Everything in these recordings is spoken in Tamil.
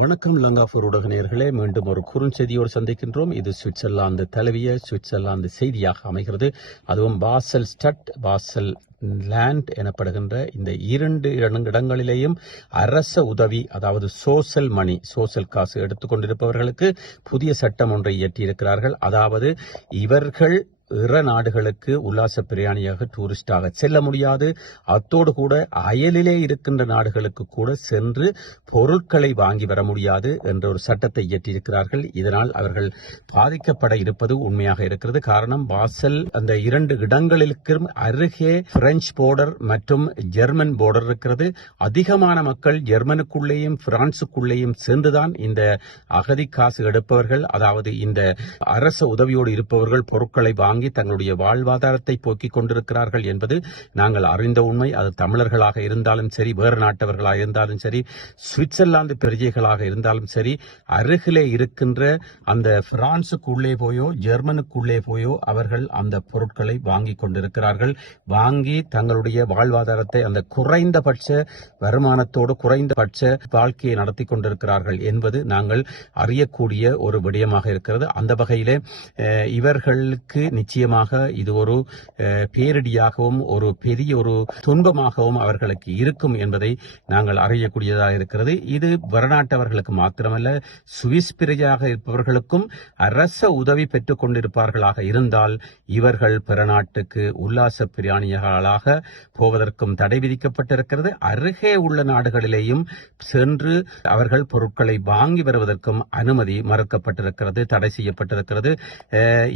வணக்கம் லங்காஃபூர் ஊடக நேர்களே மீண்டும் ஒரு குறுஞ்செய்தியோடு சந்திக்கின்றோம். இது சுவிட்சர்லாந்து தழுவிய சுவிட்சர்லாந்து செய்தியாக அமைகிறது. அதுவும் பாசல் ஸ்டட் பாசல் லேண்ட் எனப்படுகின்ற இந்த இரண்டு இடங்களிலேயும் அரச உதவி அதாவது சோசல் மணி சோசல் காசு எடுத்துக்கொண்டிருப்பவர்களுக்கு புதிய சட்டம் ஒன்றை இயற்றியிருக்கிறார்கள். அதாவது இவர்கள் பிற நாடுகளுக்கு உல்லாச பிரயாணியாக டூரிஸ்டாக செல்ல முடியாது. அத்தோடு கூட அயலிலே இருக்கின்ற நாடுகளுக்கு கூட சென்று பொருட்களை வாங்கி வர முடியாது என்ற ஒரு சட்டத்தை இயற்றியிருக்கிறார்கள். இதனால் அவர்கள் பாதிக்கப்பட இருப்பது உண்மையாக இருக்கிறது. காரணம் வாசல் அந்த இரண்டு இடங்களுக்கு அருகே பிரெஞ்சு போர்டர் மற்றும் ஜெர்மன் போர்டர் இருக்கிறது. அதிகமான மக்கள் ஜெர்மனுக்குள்ளேயும் பிரான்சுக்குள்ளேயும் சென்றுதான் இந்த அகதி காசு எடுப்பவர்கள் அதாவது இந்த அரச உதவியோடு இருப்பவர்கள் பொருட்களை வாங்கி தங்களுடைய வாழ்வாதாரத்தை போக்கிக் கொண்டிருக்கிறார்கள் என்பது நாங்கள் அறிந்த உண்மை. அது தமிழர்களாக இருந்தாலும் சரி வேறு நாட்டவர்களாக இருந்தாலும் சரி சுவிட்சர்லாந்து பிரஜைகளாக இருந்தாலும் சரி அருகிலே இருக்கின்ற அந்த பிரான்சுக்குள்ளே போயோ ஜெர்மனுக்குள்ளே போயோ அவர்கள் அந்த பொருட்களை வாங்கி கொண்டிருக்கிறார்கள். வாங்கி தங்களுடைய வாழ்வாதாரத்தை அந்த குறைந்தபட்ச வருமானத்தோடு குறைந்தபட்ச வாழ்க்கையை நடத்தி கொண்டிருக்கிறார்கள் என்பது நாங்கள் அறியக்கூடிய ஒரு விடயமாக இருக்கிறது. அந்த வகையிலே இவர்களுக்கு இவர்களுக்கு நிச்சயமாக இது ஒரு பேரிடியாகவும் ஒரு பெரிய ஒரு துன்பமாகவும் அவர்களுக்கு இருக்கும் என்பதை நாங்கள் அறியக்கூடியதாக இருக்கிறது. இது வடநாட்டவர்களுக்கு மாத்திரமல்ல சுவிஸ் பிரஜையாக இருப்பவர்களுக்கும் அரச உதவி பெற்றுக் கொண்டிருப்பார்களாக இருந்தால் இவர்கள் பிறநாட்டுக்கு உல்லாச பிரயாணிகளாக போவதற்கும் தடை விதிக்கப்பட்டிருக்கிறது. அருகே உள்ள நாடுகளிலேயும் சென்று அவர்கள் பொருட்களை வாங்கி வருவதற்கும் அனுமதி மறுக்கப்பட்டிருக்கிறது தடை செய்யப்பட்டிருக்கிறது.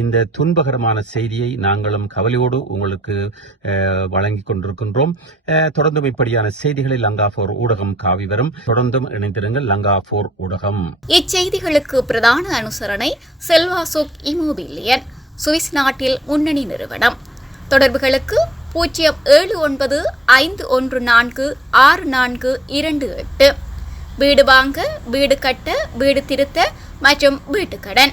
இந்த துன்பகரமான செய்தியை நாங்களும் கவலையோடு உங்களுக்கு அஹ், வழங்கிக் கொண்டிருக்கின்றோம். தொடர்ந்தும் இப்படியான செய்திகளில் லங்கா போர் ஊடகம் காவி வரும். தொடர்ந்தும் இணைந்திருங்கள் லங்கா போர் ஊடகம். இச்செய்திகளுக்கு பிரதான அனுசரணை செல்வாசோக் இமோபிலியன் சுவிஸ் நாட்டில் முன்னணி நிறுவனம். தொடர்புகளுக்கு பூஜ்ஜியம் ஏழு ஒன்பது ஐந்து ஒன்று நான்கு ஆறு நான்கு இரண்டு எட்டு. வீடு வாங்க வீடு கட்ட வீடு திருத்த மற்றும் வீட்டுக்கடன்.